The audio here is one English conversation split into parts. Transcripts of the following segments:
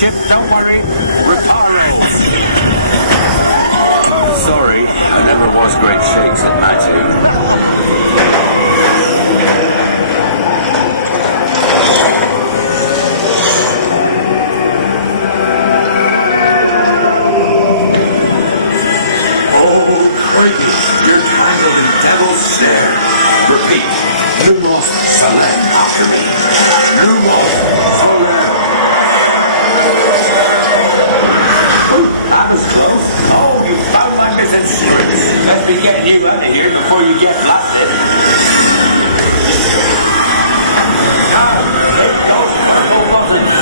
Chip, don't worry. Referrals. Sorry, I never was great shakes at magic. You're tangled in devil's snare. Repeat. You lost Salam after me. You lost Salam. That was close. Oh, you found my missing secrets. Let's be getting you out of here before you get blasted. Take those purple muffins.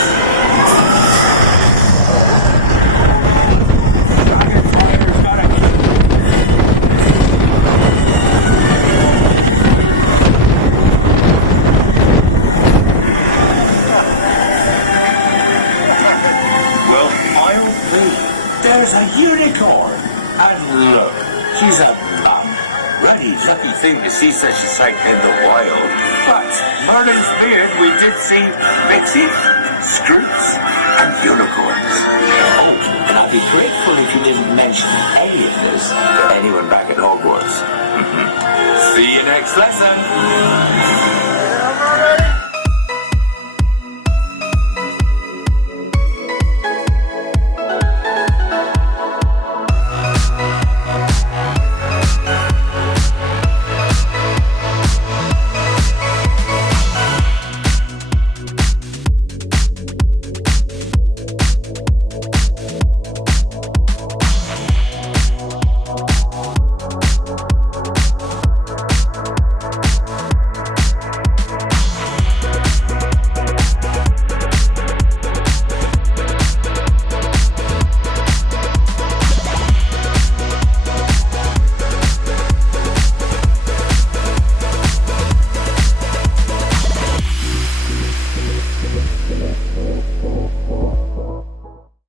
There's a unicorn! And look, she's a mum. Really lucky thing to see such a sight in the wild. But Merlin's beard, we did see pixies, scroots, and unicorns. Oh, and I'd be grateful if you didn't mention any of this to anyone back at Hogwarts. See you next lesson!